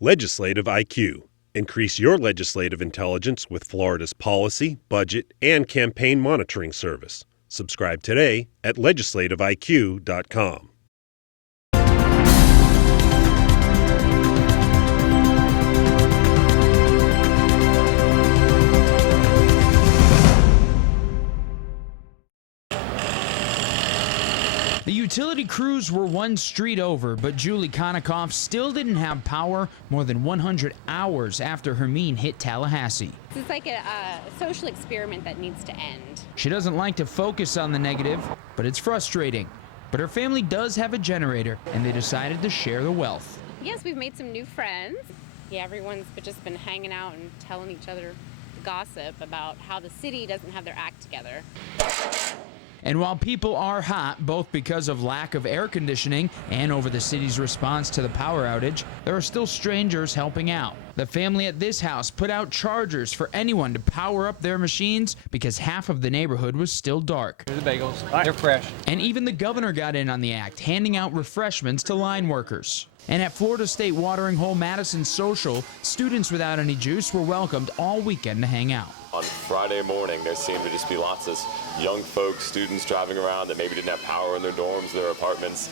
Legislative IQ. Increase your legislative intelligence with Florida's policy, budget, and campaign monitoring service. Subscribe today at legislativeiq.com. The utility crews were one street over, but Julie Konikoff still didn't have power more than 100 hours after Hermine hit Tallahassee. It's like a social experiment that needs to end. She doesn't like to focus on the negative, but it's frustrating. But her family does have a generator, and they decided to share the wealth. Yes, we've made some new friends. Yeah, everyone's just been hanging out and telling each other gossip about how the city doesn't have their act together. And while people are hot, both because of lack of air conditioning and over the city's response to the power outage, there are still strangers helping out. The family at this house put out chargers for anyone to power up their machines because half of the neighborhood was still dark. Here's the bagels. They're fresh. And even the governor got in on the act, handing out refreshments to line workers. And at Florida State Watering Hole Madison Social, students without any juice were welcomed all weekend to hang out. On Friday morning, there seemed to just be lots of young folks, students driving around that maybe didn't have power in their dorms, their apartments.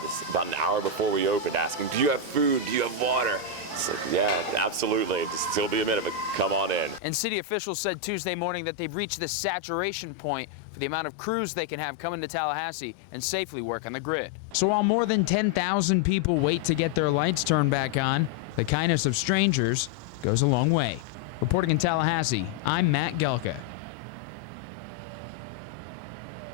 Just about an hour before we opened, asking, do you have food? Do you have water? It's like, yeah, absolutely. It'll be a minute, but come on in. And city officials said Tuesday morning that they've reached the saturation point for the amount of crews they can have coming to Tallahassee and safely work on the grid. So while more than 10,000 people wait to get their lights turned back on, the kindness of strangers goes a long way. Reporting in Tallahassee, I'm Matt Gelka.